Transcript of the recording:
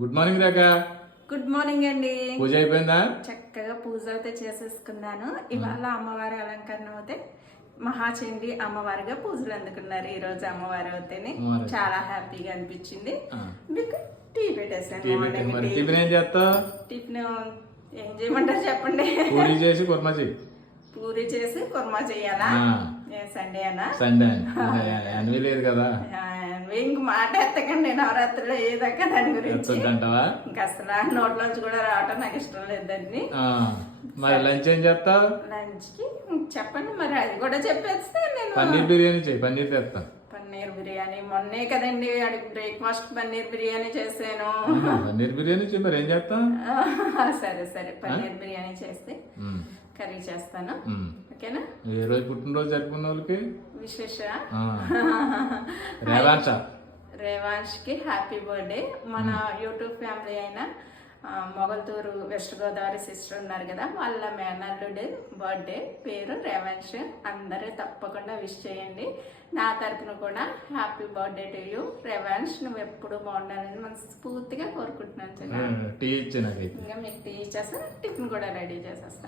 Good morning Rekha good morning అండి. పూజ అయిపోయిందా? చక్కగా పూజ అయితే చేసేసుకున్నాను. ఇవాళ అమ్మవారి అలంకరణ అయితే మహాచండి అమ్మవారిగా పూజలు అందుకున్నారు. ఈ రోజు అమ్మవారి అయితేనే. చాలా హ్యాపీగా అనిపించింది. మీకు టీ పెట్టేసాను. టిఫిన్ ఏం చేస్తావు? టిఫిన్ ఏం చేయమంటారు చెప్పండి. పూరి చేసి కుర్మా చెయ్యి. పూరి చేసి కుర్మా చేయాలా సండే అనా? సండే. అనివి లేదు కదా. ఇంక మాట ఎత్తకండి నవరాత్రిలో ఏదాకా దాని గురించి. అంటావా ఇంకా అసలు ఆ నోట్లోంచి కూడా రావటం నాకు ఇష్టం లేదండి. మరి లంచ్ ఏం చేస్తావు? లంచ్కి చెప్పండి మరి అది కూడా చెప్పేస్తే నేను పన్నీర్ బిర్యానీ చెయ్యి పన్నీర్ తెస్తా. పన్నీర్ బిర్యానీ. మొన్నే కదండి బ్రేక్ఫాస్ట్ పన్నీర్ బిర్యానీ చేశాను. పన్నీర్ బిర్యానీ చెయ్యి మరి ఏం చేస్తాం సరే సరే. పన్నీర్ బిర్యానీ చేస్తే. కర్రీ చేస్తాను. ఓకేనా? ఏ రోజు పుట్టినరోజు జరుపుకున్న వాళ్ళకి? విశేష. రేవాంశ. రేవాంష్కి హ్యాపీ బర్త్డే. మన యూట్యూబ్ ఫ్యామిలీ అయిన మొగల్తూరు వెస్ట్ గోదావరి సిస్టర్ ఉన్నారు కదా వాళ్ళ మేనల్లుడి బర్త్డే పేరు రేవాంష్ అందరూ తప్పకుండా విష్ చేయండి. నా తరపున కూడా happy birthday to you. Revansh నువ్వు ఎప్పుడు బాగుండాలని మనస్ఫూర్తిగా కోరుకుంటున్నాను. టీ ఇంకా మీకు టీ ఇచ్చేస్తా టిఫిన్ కూడా రెడీ చేసేస్తాను